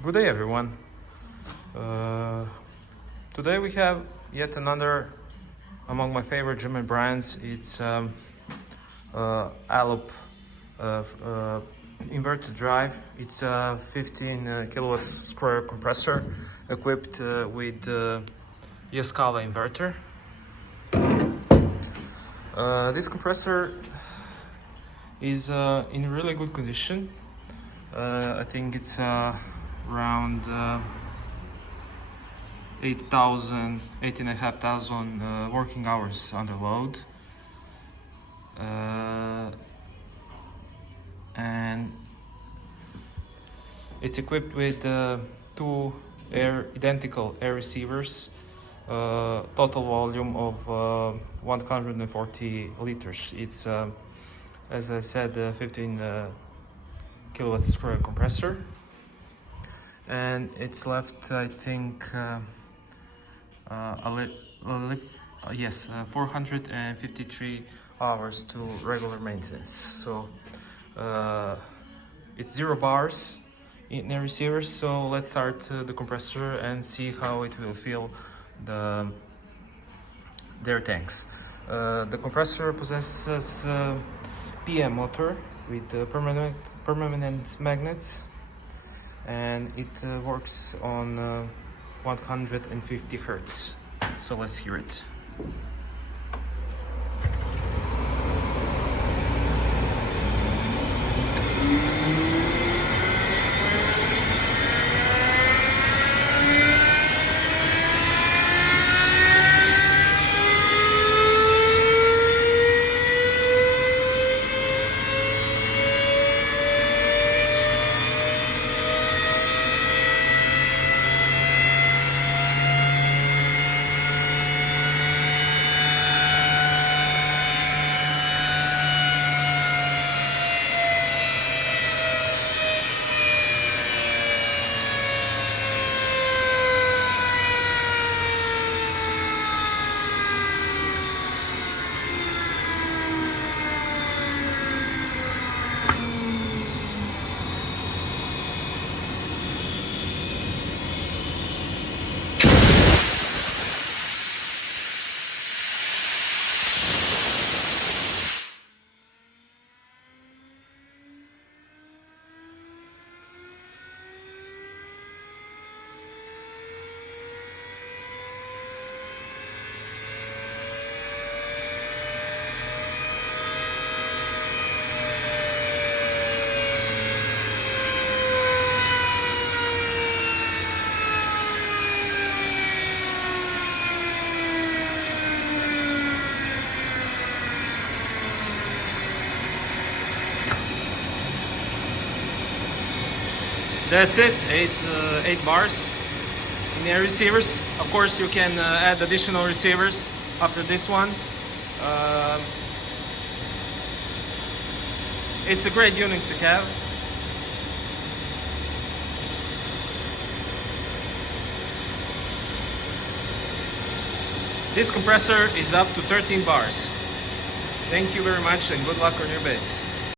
Good day, everyone. Today we have yet another among my favorite German brands. It's Alup inverter drive. It's a 15 kilowatt square compressor equipped with Scala inverter. This compressor is in really good condition. I think it's around 8,500 working hours under load, and it's equipped with two identical air receivers, total volume of 140 liters. It's as I said, 15 kilowatt square compressor, and it's left, I think, 453 hours to regular maintenance. So it's 0 bars in the receivers. So let's start the compressor and see how it will fill their tanks. The compressor possesses PM motor with permanent magnets, and it works on 150 hertz. So let's hear it. That's it, 8 bars in the air receivers. Of course, you can add additional receivers after this one. It's a great unit to have. This compressor is up to 13 bars. Thank you very much, and good luck on your beds.